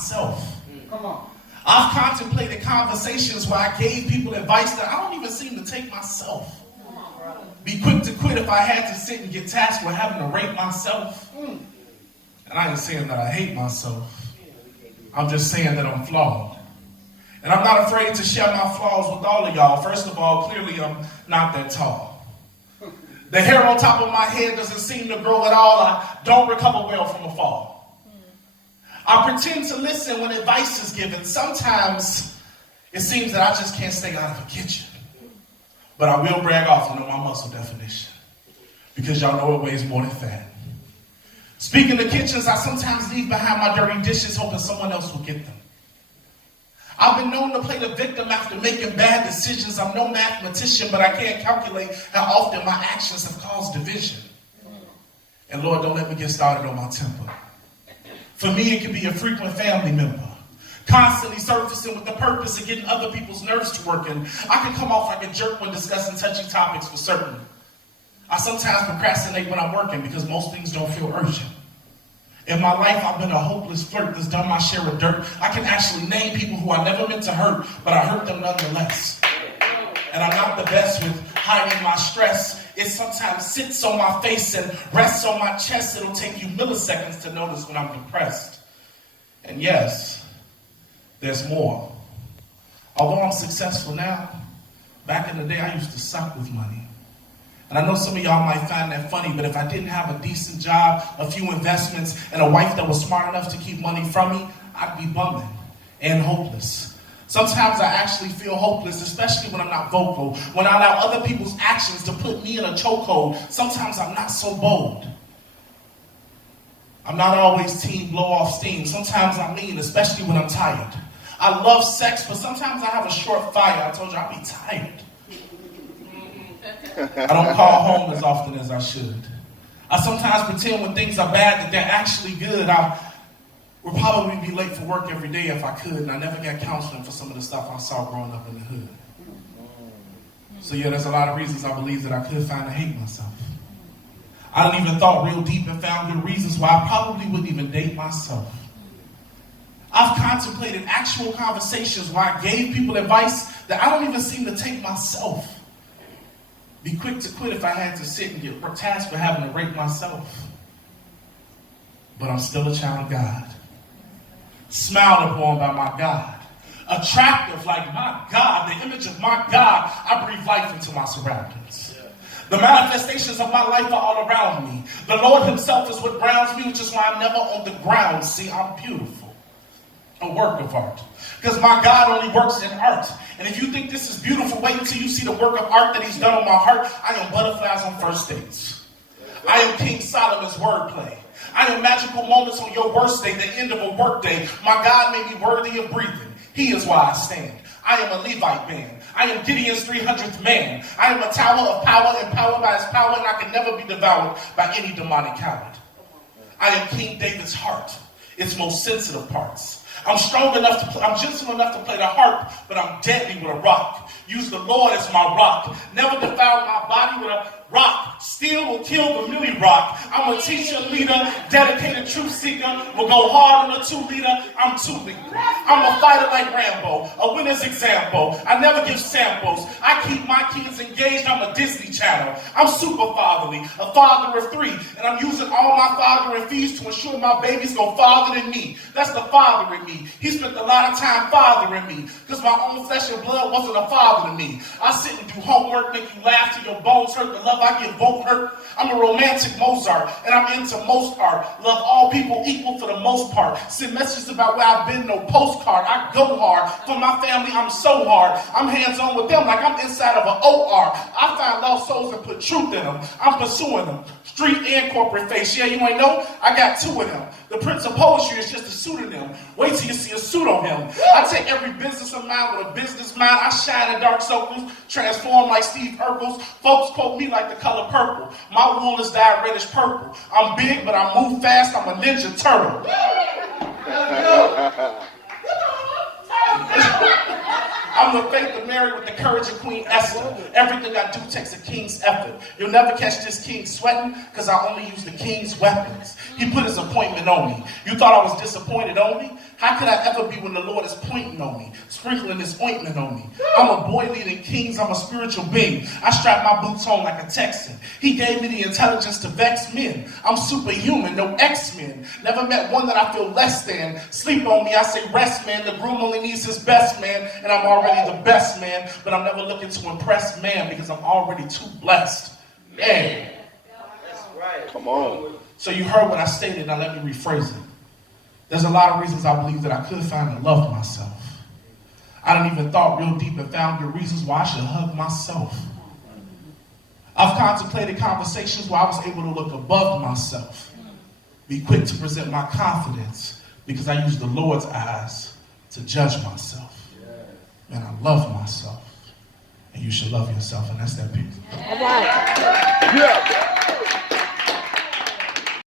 myself. Come on. I've contemplated conversations where I gave people advice that I don't even seem to take myself. Be quick to quit if I had to sit and get tasked with having to rate myself. And I ain't saying that I hate myself. I'm just saying that I'm flawed. And I'm not afraid to share my flaws with all of y'all. First of all, clearly I'm not that tall. The hair on top of my head doesn't seem to grow at all. I don't recover well from a fall. I pretend to listen when advice is given. Sometimes it seems that I just can't stay out of a kitchen. But I will brag often on my muscle definition, because y'all know it weighs more than fat. Speaking of kitchens, I sometimes leave behind my dirty dishes hoping someone else will get them. I've been known to play the victim after making bad decisions. I'm no mathematician, but I can't calculate how often my actions have caused division. And Lord, don't let me get started on my temper. For me, it can be a frequent family member, constantly surfacing with the purpose of getting other people's nerves to work, and I can come off like a jerk when discussing touchy topics for certain. I sometimes procrastinate when I'm working because most things don't feel urgent. In my life, I've been a hopeless flirt that's done my share of dirt. I can actually name people who I never meant to hurt, but I hurt them nonetheless. And I'm not the best with hiding my stress. It sometimes sits on my face and rests on my chest. It'll take you milliseconds to notice when I'm depressed. And yes, there's more. Although I'm successful now, back in the day, I used to suck with money. And I know some of y'all might find that funny, but if I didn't have a decent job, a few investments, and a wife that was smart enough to keep money from me, I'd be bumming and hopeless. Sometimes I actually feel hopeless, especially when I'm not vocal, when I allow other people's actions to put me in a chokehold. Sometimes I'm not so bold. I'm not always team blow off steam. Sometimes I'm mean, especially when I'm tired. I love sex, but sometimes I have a short fire. I told you I'll be tired. I don't call home as often as I should. I sometimes pretend when things are bad that they're actually good. I would probably be late for work every day if I could, and I never got counseling for some of the stuff I saw growing up in the hood. So yeah, there's a lot of reasons I believe that I could find to hate myself. I didn't even thought real deep and found good reasons why I probably wouldn't even date myself. I've contemplated actual conversations where I gave people advice that I don't even seem to take myself. Be quick to quit if I had to sit and get tasked for having to rate myself. But I'm still a child of God. Smiled upon by my God. Attractive like my God, the image of my God. I breathe life into my surroundings. The manifestations of my life are all around me. The Lord himself is what grounds me, which is why I'm never on the ground. See, I'm beautiful. A work of art. Because my God only works in art. And if you think this is beautiful, wait until you see the work of art that he's done on my heart. I am butterflies on first dates. I am King Solomon's wordplay. I am magical moments on your worst day, the end of a work day. My God may be worthy of breathing. He is why I stand. I am a Levite man. I am Gideon's 300th man. I am a tower of power, empowered by his power, and I can never be devoured by any demonic coward. I am King David's heart, its most sensitive parts. I'm strong enough to I'm gentle enough to play the harp, but I'm deadly with a rock. Use the Lord as my rock. Never defile my body with a rock. Steel will kill the millie rock. I'm a teacher, leader, dedicated truth seeker. Will go hard on a 2-liter. I'm too legal. I'm a fighter like Rambo, a winner's example. I never give samples. I keep my kids engaged. I'm a Disney Channel. I'm super fatherly, a father of 3, and I'm using all my fathering fees to ensure my babies go farther than me. That's the father in me. He spent a lot of time fathering me because my own flesh and blood wasn't a father to me. I sit and do homework, make you laugh till your bones hurt. The love I give won't hurt. I'm a romantic Mozart, and I'm into most art. Love all people equal for the most part. Send messages about where I've been, no postcard. I go hard. For my family, I'm so hard. I'm hands-on with them like I'm inside of an OR. I find lost souls and put truth in them. I'm pursuing them. Street and corporate face. Yeah, you ain't know? I got 2 of them. The Prince of Poetry is just a pseudonym. Wait till you see a suit on him. I take every business of mine with a business mind. I shine in dark circles, transform like Steve Urkel's. Folks quote me like the color purple. My wool is dyed reddish purple. I'm big, but I move fast. I'm a ninja turtle. I'm the faith of Mary with the courage of Queen Esther. Everything I do takes a king's effort. You'll never catch this king sweating because I only use the king's weapons. He put his appointment on me. You thought I was disappointed only? How could I ever be when the Lord is pointing on me, sprinkling his ointment on me? I'm a boy leading kings. I'm a spiritual being. I strap my boots on like a Texan. He gave me the intelligence to vex men. I'm superhuman, no X-Men. Never met one that I feel less than. Sleep on me, I say rest, man. The groom only needs his best man, and I'm already the best man. But I'm never looking to impress man because I'm already too blessed. Man. That's right. Come on. So you heard what I stated. Now let me rephrase it. There's a lot of reasons I believe that I could find and love myself. I didn't even thought real deep and found good reasons why I should hug myself. I've contemplated conversations where I was able to look above myself, be quick to present my confidence because I use the Lord's eyes to judge myself. And I love myself. And you should love yourself, and that's that piece. All right. Yeah.